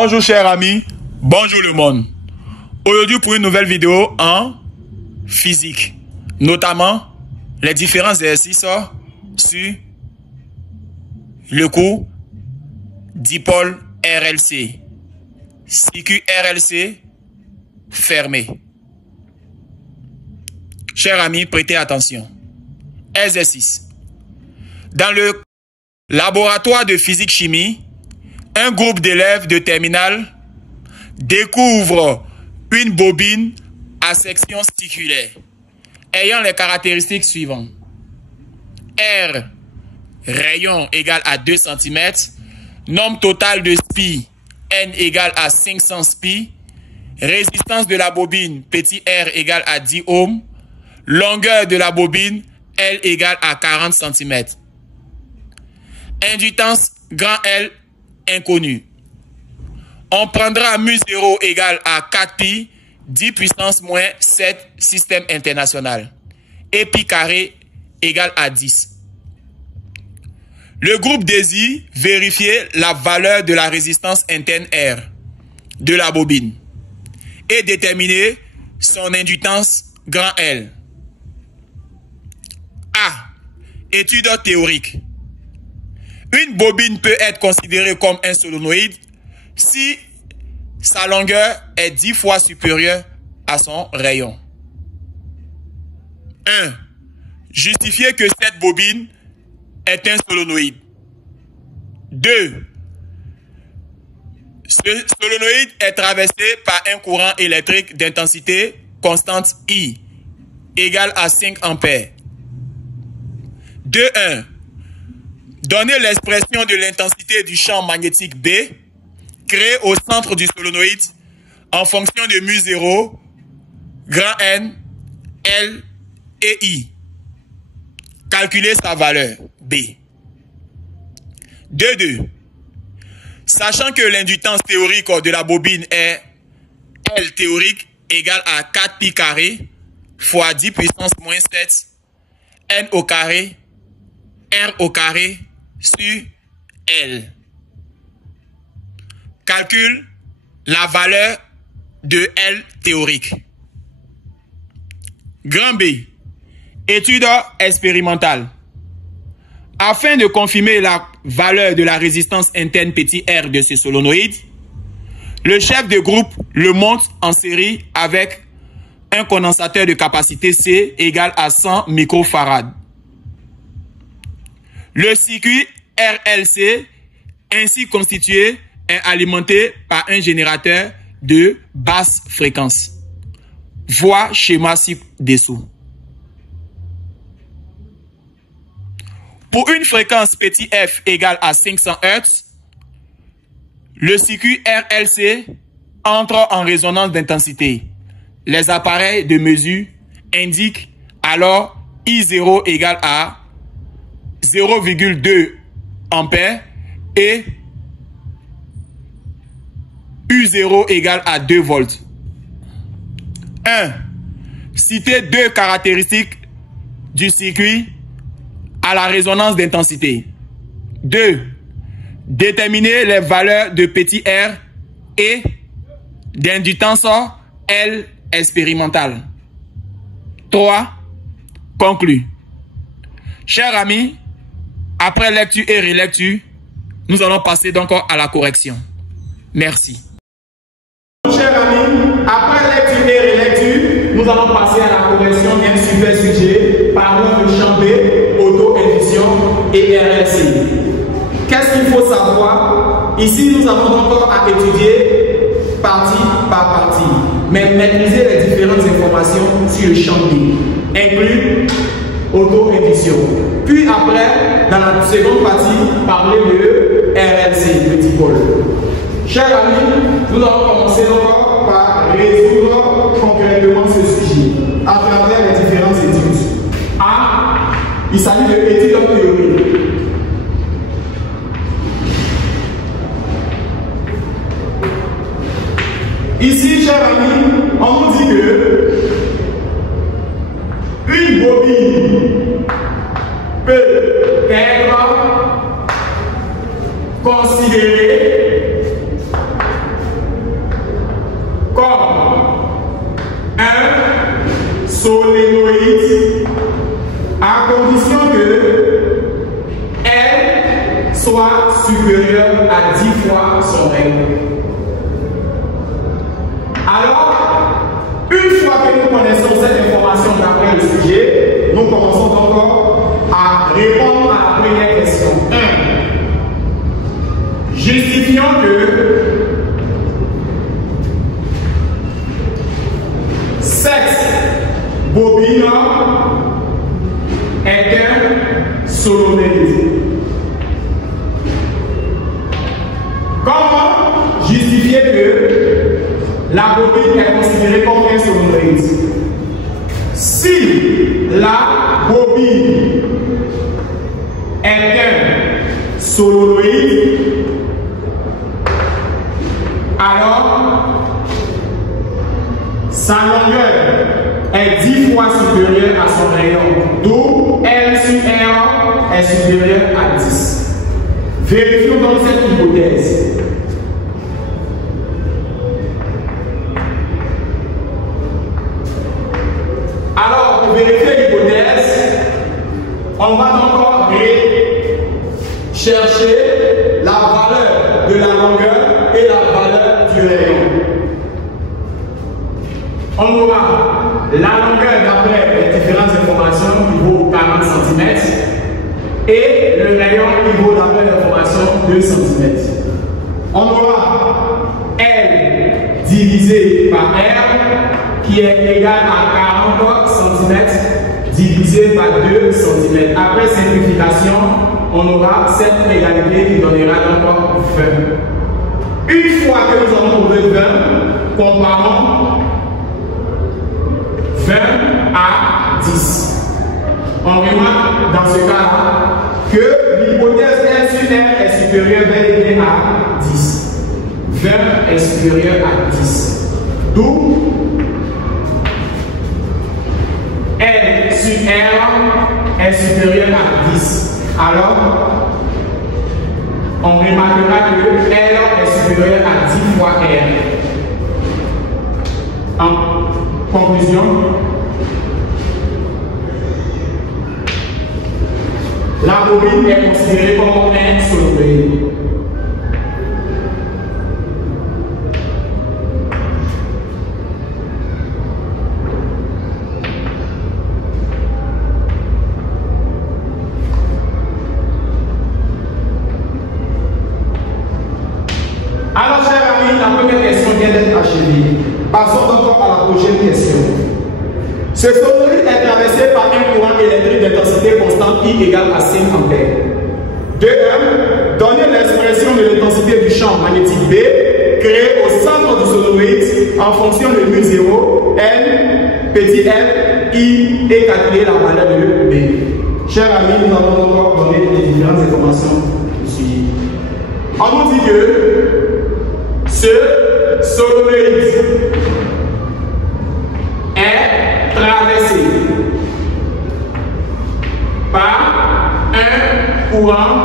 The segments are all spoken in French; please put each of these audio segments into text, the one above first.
Bonjour chers amis, bonjour le monde. Aujourd'hui pour une nouvelle vidéo en physique, notamment les différents exercices sur le cours dipôle RLC, circuit RLC fermé. Chers amis, prêtez attention. Exercice. Dans le laboratoire de physique-chimie, un groupe d'élèves de terminale découvre une bobine à section circulaire ayant les caractéristiques suivantes. R, rayon égal à 2 cm, nombre total de spi, N égale à 500 spi, résistance de la bobine, petit r égale à 10 ohms, longueur de la bobine, L égale à 40 cm. Inductance, grand L, inconnu. On prendra mu0 égale à 4 pi, 10 puissance moins 7 système international. Et pi carré égale à 10. Le groupe désire vérifier la valeur de la résistance interne R de la bobine et déterminer son inductance grand L. A. Étude théorique. Une bobine peut être considérée comme un solénoïde si sa longueur est 10 fois supérieure à son rayon. 1. Justifier que cette bobine est un solénoïde. 2. Ce solénoïde est traversé par un courant électrique d'intensité constante I égale à 5 ampères. 2.1. Donner l'expression de l'intensité du champ magnétique B créé au centre du solénoïde en fonction de mu0, grand N, L et I. Calculer sa valeur B. 2.2. Sachant que l'inductance théorique de la bobine est L théorique égale à 4 pi carré fois 10 puissance moins 7 N au carré R au carré sur L. Calcule la valeur de L théorique. Grand B. Étude expérimentale. Afin de confirmer la valeur de la résistance interne petit r de ce solénoïde, le chef de groupe le monte en série avec un condensateur de capacité C égale à 100 microfarad. Le circuit RLC ainsi constitué est alimenté par un générateur de basse fréquence. Vois schéma ci-dessous. Pour une fréquence petit f égale à 500 Hz, le circuit RLC entre en résonance d'intensité. Les appareils de mesure indiquent alors I0 égale à 0,2 ampères et U0 égale à 2 volts. 1. Citer deux caractéristiques du circuit à la résonance d'intensité. 2. Déterminer les valeurs de petit r et d'inductance L expérimentale. 3. Conclu. Chers amis, après lecture et relecture, nous allons passer donc à la correction. Merci. Chers amis, après lecture et relecture, nous allons passer à la correction d'un super sujet parlant de champ B, auto-induction et RLC. Qu'est-ce qu'il faut savoir? Ici, nous avons encore à étudier partie par partie, mais maîtriser les différentes informations sur le champ B, inclus auto-induction. Puis après, dans la seconde partie, parler de RLC, le dipôle. Chers amis, nous allons commencer donc par résoudre concrètement ce sujet à travers les différentes études. A, il s'agit de études théoriques. Ici, chers amis, on nous dit que une bobine peut être considérée supérieur à 10 fois son rayon. Alors, une fois que nous connaissons cette information d'après le sujet, nous commençons donc à répondre à la première question. 1. Justifions que cette bobine est un solenoïde. Comment justifier que la bobine est considérée comme un solenoïde? Si la bobine est un solenoïde, alors sa longueur est 10 fois supérieure à son rayon, d'où L sur R est supérieur à 10. Vérifions donc cette hypothèse. Alors, pour vérifier l'hypothèse, on va donc chercher la valeur de la longueur et la valeur du rayon. On aura la longueur d'après les différentes informations qui vaut 40 cm et le rayon qui vaut d'après l'information 2 cm. On aura L divisé par R qui est égal à 40 cm divisé par 2 cm. Après simplification, on aura cette égalité qui donnera donc 20. Une fois que nous avons trouvé 20, comparons 20 à 10. On remarque dans ce cas que l'hypothèse L sur R est supérieure à 10. 20 est supérieur à 10. D'où L sur R est supérieur à 10. Alors, on remarquera que R est supérieur à 10 fois R. En conclusion, la bobine est considérée comme un solenoïde. Alors, chers amis, la première question vient d'être achevée. Passons donc à la prochaine question. Ce solenoïde est traversé par un courant électrique d'intensité constante I égale à 5 ampères. De 1. Donnez l'expression de l'intensité du champ magnétique B créé au centre du solenoïde en fonction de mu0, N, petit f, I et calculer la valeur de B. Chers amis, nous avons encore donné les différentes informations ici. On nous dit que ce solenoïde est traversé par un courant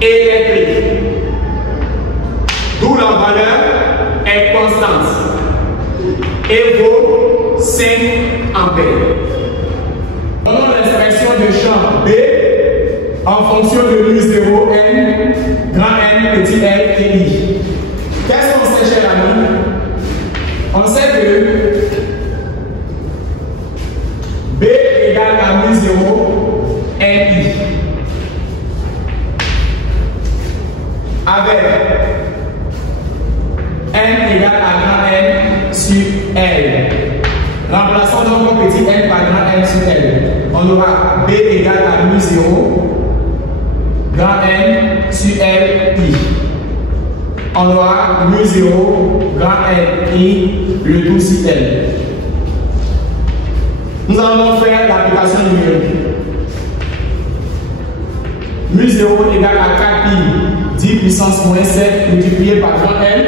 électrique, d'où la valeur est constante et vaut 5 ampères. Donnons l'expression de champ B en fonction de mu0, N, grand N, petit L et I. Qu'est-ce qu'on sait, chers amis? On sait que B égale à mu0, N, I. Avec N égale à grand N sur L. Remplaçons donc petit N par grand N sur L. On aura B égale à mu0, grand N sur L, I. On aura mu0, grand N, I, le tout sur L. Nous allons faire l'application numérique. mu0 égale à 4pi, 10 puissance moins 7 multiplié par grand N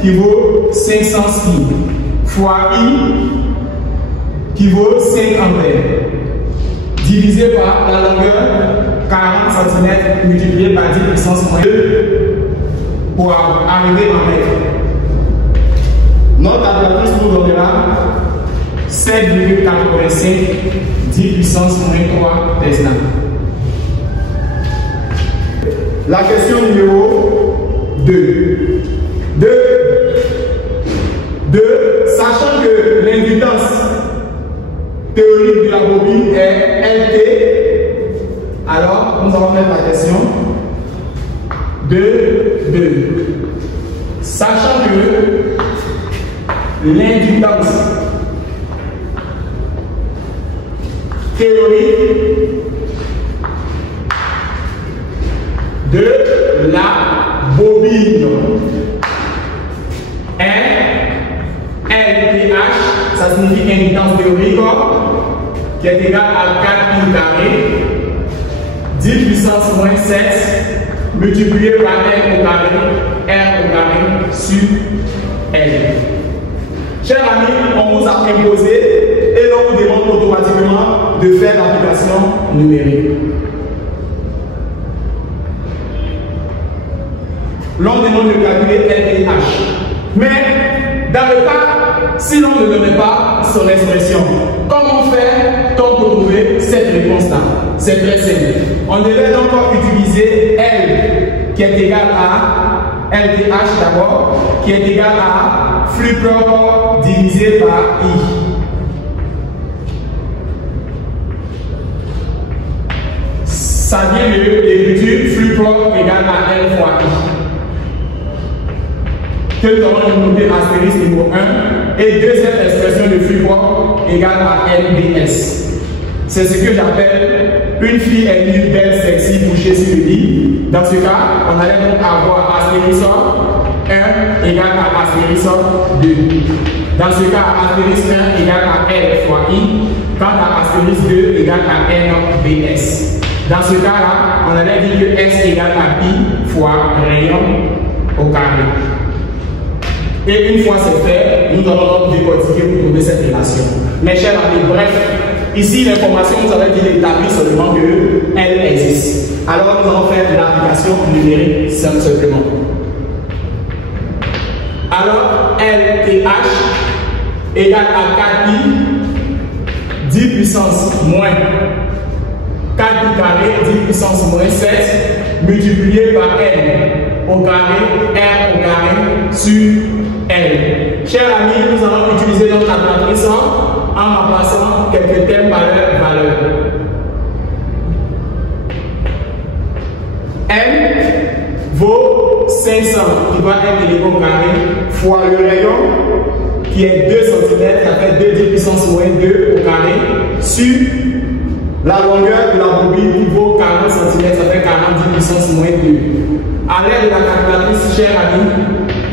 qui vaut 500 pi fois I qui vaut 5 ampères divisé par la longueur 40 cm multiplié par 10 puissance moins 2 pour arriver en mètre. Notre calculatrice nous donnera 7,85 10 puissance moins 3 Tesla. La question numéro 2. Sachant que l'indutance théorique de la bobine est LT, alors nous allons mettre la question 2. Sachant que l'indutance théorique de la bobine est LPH, ça signifie indutance théorique, qui est égale à 4 pi carré 10 puissance moins 7 multiplié par R au carré sur L. Chers amis, on vous a imposé et l'on vous demande automatiquement de faire l'application numérique. L'on demande de calculer LPH. Mais dans le cas, si l'on ne donnait pas son expression, comment faire pour trouver cette réponse-là? C'est très simple. On devait donc utiliser L qui est égal à LPH d'abord, qui est égal à flux propre divisé par I. Ça vient de l'écriture flux propre égal à L fois I. Que nous allons noter astérisque niveau 1 et deuxième expression de flux propre égale à LBS. C'est ce que j'appelle une fille est nue, belle, sexy, couchée sur le lit. Dans ce cas, on allait donc avoir astérisque 1 égale à astérisque 2. Dans ce cas, astérisque 1 égale à L fois I, quant à astérisque 2 égale à NBS. Dans ce cas-là, on allait dire que S égale à pi fois rayon au carré. Et une fois c'est fait, nous allons donc décortiquer pour trouver cette relation. Mes chers amis, bref, ici l'information nous avait dit d'établir seulement qu'elle existe. Alors nous allons faire l'application numérique simplement. Alors LTH égale à 4 pi 10 puissance moins 4 pi carré 10 puissance moins 7 multiplié par L au carré, R au carré sur L. Chers amis, nous allons utiliser notre calculatrice en remplaçant quelques termes par leur valeur. M vaut 500 qui va être égal au carré fois le rayon qui est 2 cm, qui a fait 2 puissance moins 2 au carré sur la longueur de la bobine qui vaut 40 cm, ça fait 40 puissance moins 2. À l'aide de la calculatrice, chers amis,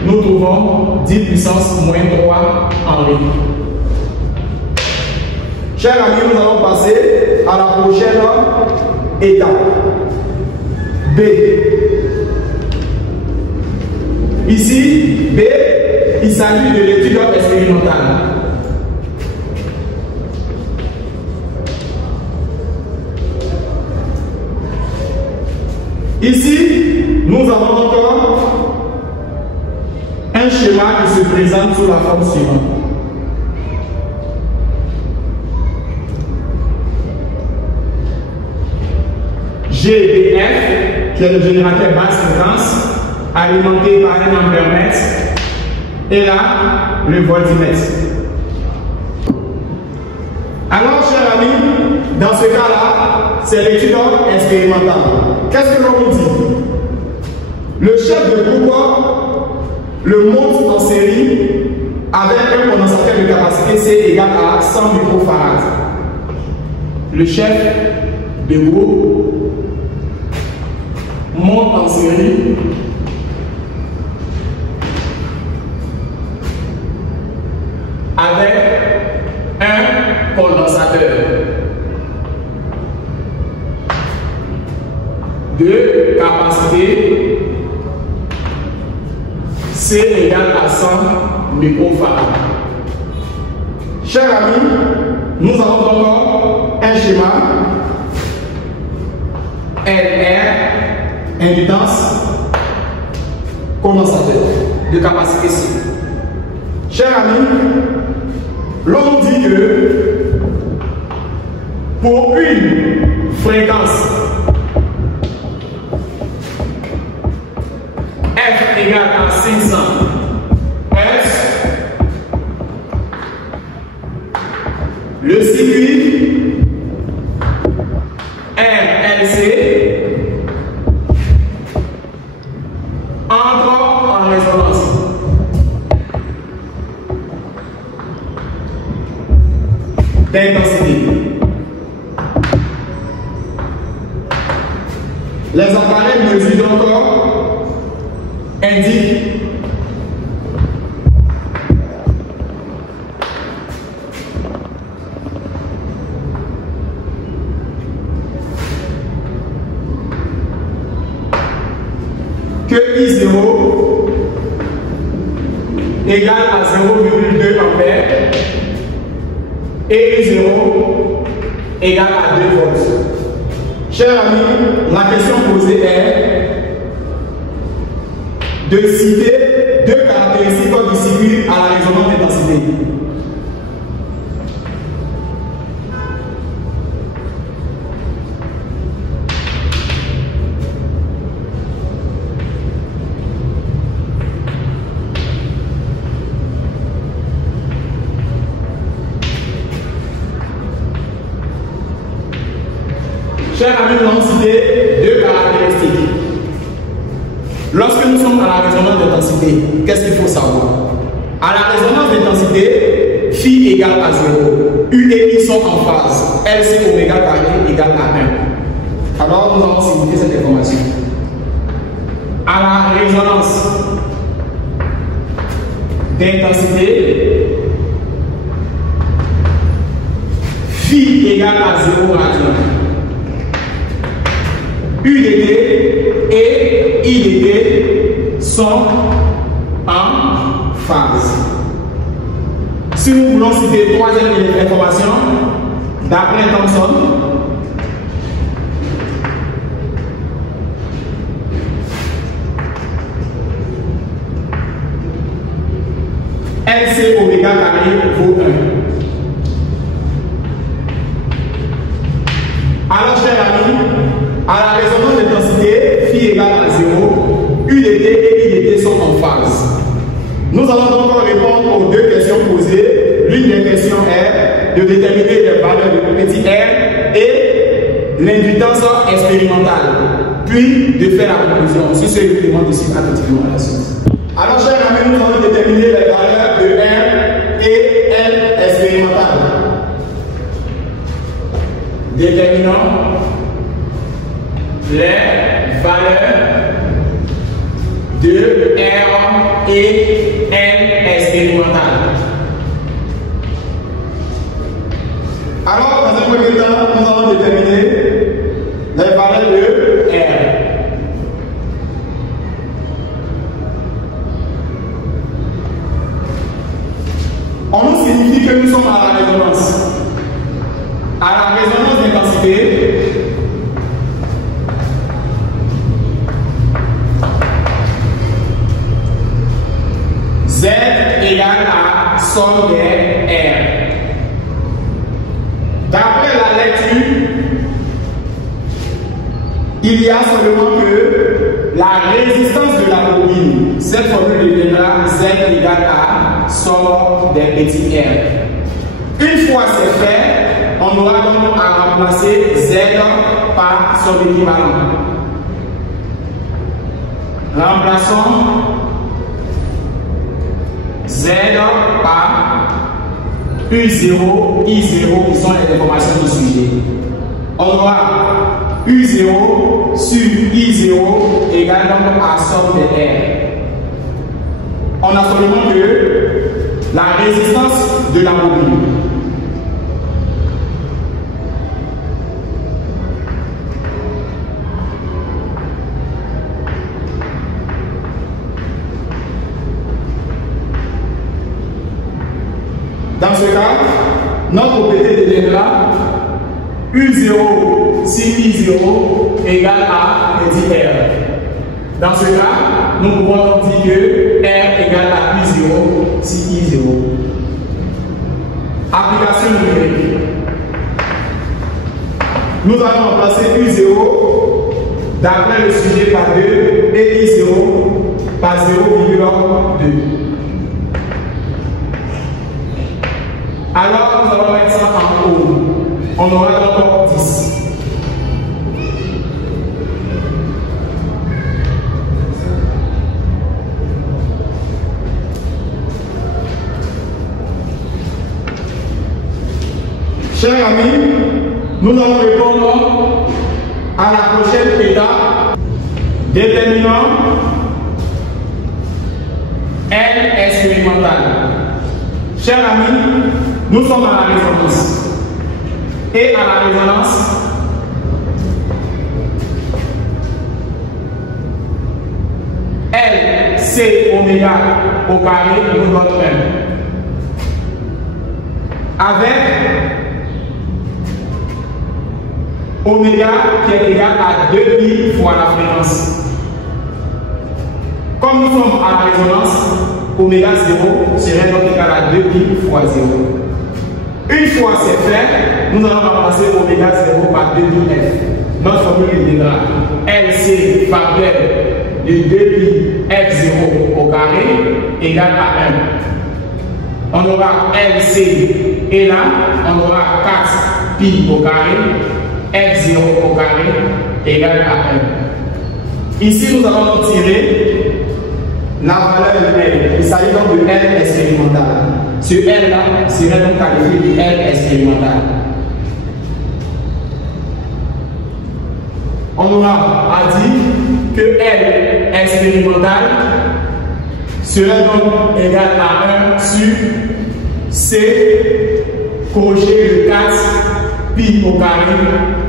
nous trouvons 10 puissance moins 3 en ligne. Chers amis, nous allons passer à la prochaine étape. B. Ici, B, il s'agit de l'étude expérimentale. Ici, nous avons encore un schéma qui se présente sous la forme suivante. GBF, qui est le générateur basse fréquence, alimenté par un ampèremètre, et là, le voltimètre. Alors, chers amis, dans ce cas-là, c'est l'étude expérimentale. Qu'est-ce que l'on nous dit? Le chef de groupe le monte en série avec un condensateur de capacité C égale à 100 microfarad. Le chef de groupe monte en série avec un condensateur de capacité C égale à 100 microfarad. Chers amis, nous avons encore un schéma LR, indutance, condensateur de capacité C. Chers amis, l'on dit que pour une fréquence égale à 500 S. Le circuit RLC entre en résonance. D'intensité. Les appareils mesurent encore indiquent que I0 égale à 0,2 ampères et I0 égale à 2 volts. Chers amis, la question posée est de citer deux caractéristiques du circuit à la résonance d'intensité. Chers amis, nous allons citer deux caractéristiques. Lorsque nous sommes à la résonance d'intensité, qu'est-ce qu'il faut savoir? À la résonance d'intensité, phi égale à 0. U et I sont en phase. LC oméga carré égale à 1. Alors nous allons signifier cette information. À la résonance d'intensité, phi égale à 0 radian. UDT et IDT sont en phase. Si nous voulons citer troisième information, d'après Thomson, LC oméga carré vaut 1. Alors, chers amis, à la résonance d'intensité, phi égale à 0, UDT et IDT sont en phase. Nous allons donc répondre aux deux questions posées. L'une des questions est de déterminer les valeurs de petit r et l'inductance expérimentale, puis de faire la conclusion sur ce élément de cycle attentivement à la suite. Alors, chers amis, nous allons déterminer les valeurs de R et L expérimentales. Déterminons les valeurs de R et L expérimentales. Alors, dans un premier temps, nous allons déterminer les valeurs de R. On nous signifie que nous sommes à la résonance. À la résonance d'intensité, Z égale à somme des R. D'après la lecture, il y a seulement que la résistance de la bobine. Cette formule deviendra Z égale à somme des petits R. Une fois c'est fait, on aura donc à remplacer Z par son équivalent. Remplaçons Z par U0, I0 qui sont les informations du sujet. On aura U0 sur I0 égale donc à somme de R. On a seulement que la résistance de la bobine. Dans ce cas, notre OPT deviendra U0 si I0 égale à petit R. Dans ce cas, nous pouvons dire que R égale à U0 si I0. Application numérique. Nous allons remplacer U0 d'après le sujet par 2 et I0 par à 0,2. Alors, nous allons mettre ça en haut. On aura encore 10. Chers amis, nous allons répondre à la prochaine étape, déterminant L expérimentale. Chers amis, nous sommes à la résonance. Et à la résonance, L, C, oméga au carré nous donne 1. Avec oméga qui est égal à 2pi fois la fréquence. Comme nous sommes à la résonance, oméga 0 serait donc égal à 2pi fois 0. Une fois c'est fait, nous allons remplacer oméga 0 par 2πf. Notre formule deviendra LC facteur de 2pi f0 au carré égale à 1. On aura LC et là, on aura 4pi au carré f0 au carré égale à 1. Ici, nous allons tirer la valeur de L. Il s'agit donc de L expérimental. Ce L-là serait donc qualifié de L expérimental. On aura à dire que L expérimental serait donc égal à 1 sur C crochet de 4 pi au carré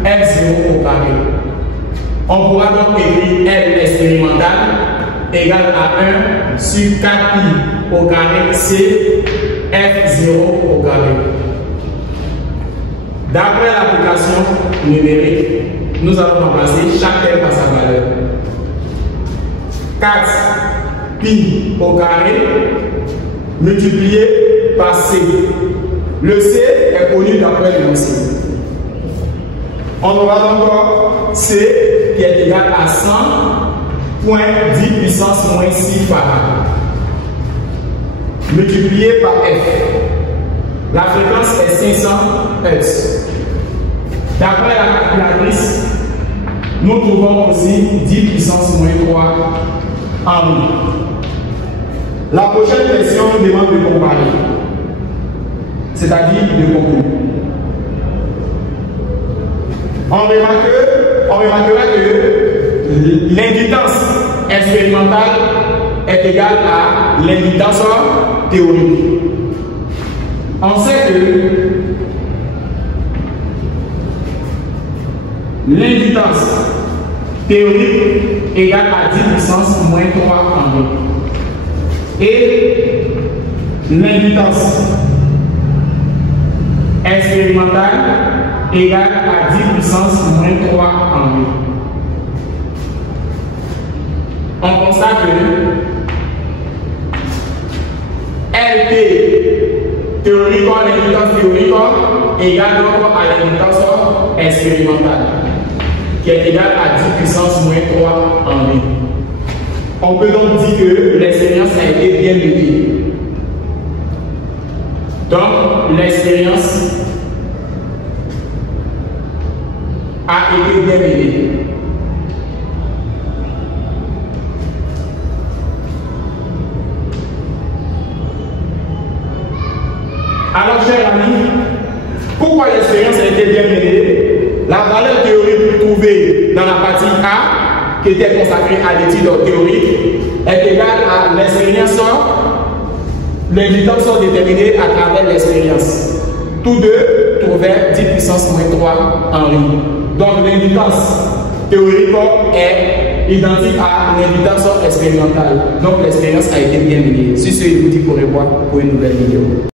f0 au carré. On pourra donc écrire L expérimental égale à 1 sur 4 pi au carré C f0 au carré. D'après l'application numérique, nous allons remplacer chaque L par sa valeur. 4 pi au carré multiplié par C. Le C est connu d'après le C. On aura donc C qui est égal à 100.10 puissance moins 6 farad multiplié par F. La fréquence est 500 Hz. D'après la calculatrice, nous trouvons aussi 10 puissance moins 3 en nous. La prochaine question nous demande de comparer, c'est-à-dire de conclure. On remarquera que l'inductance expérimentale est égale à l'inductance théorique. On sait que l'inductance théorique égale à 10 puissance moins 3 en 1. Et l'inductance expérimentale égale à 10 puissance moins 3 en 1. On constate que LT théorique, l'inductance théorique égale donc à l'inductance expérimentale, qui est égale à 10 puissance moins 3 en 1. On peut donc dire que l'expérience a été bien menée. Donc, l'expérience a été bien menée. Alors, chers amis, pourquoi l'expérience a été bien menée? La valeur théorique trouvée dans la partie A, qui était consacrée à l'étude théorique, est égale à l'expérience. Les résultats sont déterminés à travers l'expérience. Tous deux trouvaient 10 puissance moins 3 en ligne. Donc l'inductance théorique est identique à l'inductance expérimentale. Donc l'expérience a été bien menée. Sur ce, je vous dis au revoir pour une nouvelle vidéo.